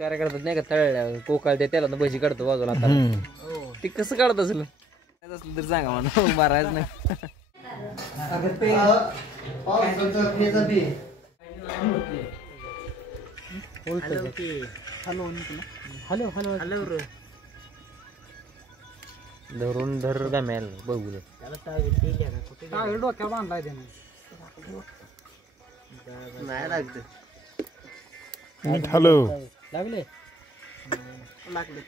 काय करतात नाही का तळल्या कोकाळते त्याला ना भजी काढतो बाजूला आता ती कसं काढत असेल असलं तर सांगा म्हणा मारायच नाही. धरून धर गम्याल बघू डोक्या बांधलाय त्याने नाही लागत. हॅलो लागले लागले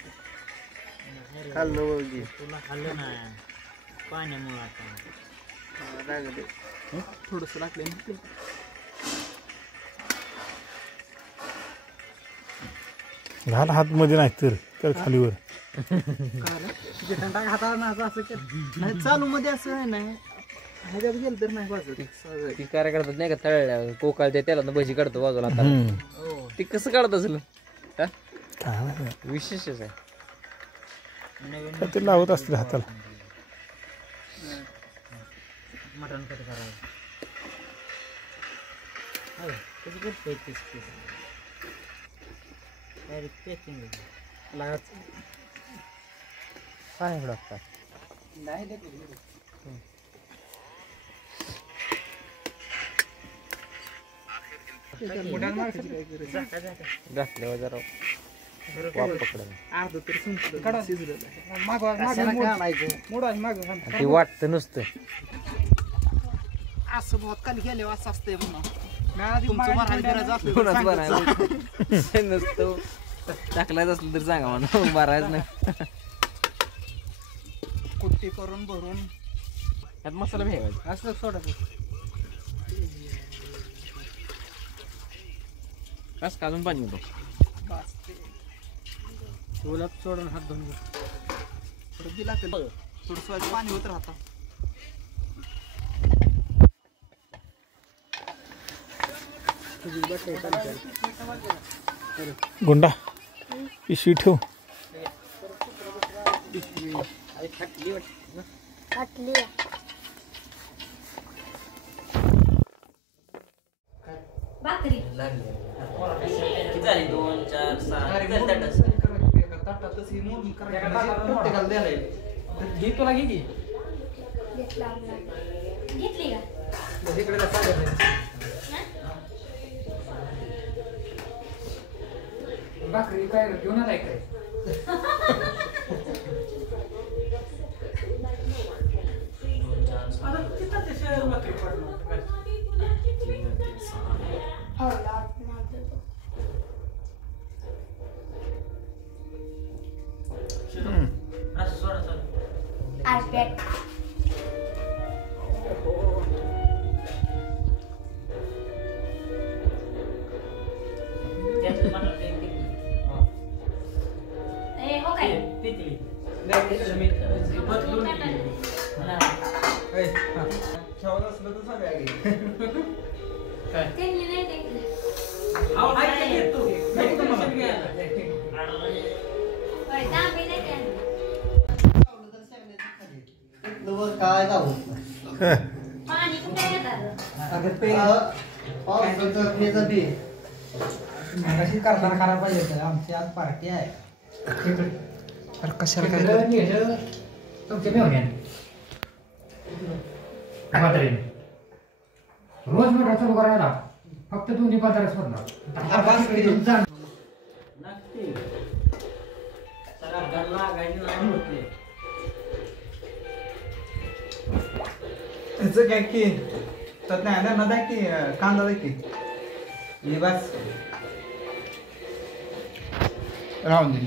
खाल्लं तुला खाल्लं ना पाण्यामुळे आता लागले थोडस लागले. घाल हात मध्ये नाही तर खालीवर हाताला ना असं नाही चालू मध्ये असं नाही ह्याच्यात गेलं तर नाही वाजत. ती काय करतात नाही का तळल्या कोकाळते त्याला ना भजी काढतो बाजूला आता ती कसं काढत असेल विशेषच आहे. काय ते लावत असतील हाताला. मटण कट करायचं कसं करतो काय लागतात नाही घातल्यावर जरा वाप पकडलं ते वाटतं नुसतं असं बहुत खाली गेले असं असतंय नसतं टाकलाच असलं तर सांगा म्हणा मारायच नाही. कुट्टी करून भरून त्यात मसाला भेटायचा असं सोडत कस का अजून पाणी होतो बस गुलाब सोडून हात धुवून थोडं दिला थोडस पाणी होत राहता. गुंडा पिशवी ठेव. भाकरी झाली 2 4 6 ताटातच ही मोडून प्रत्येकाला द्यायला घे तुला घे की घेतली का इकडे सागर भाकरी काय घेऊन आलाय काय काय जाऊ पाणी कुठे कशी करताना खराब पाहिजे आमची आज पार्टी आहे. कशाला काय तुमच्या मेहण्याने रोज मोठा चालू करायला फक्त 2-15 सोडणार त्याचं काय की तर नाही ना द्या की कांदा द्या की बस राहून दे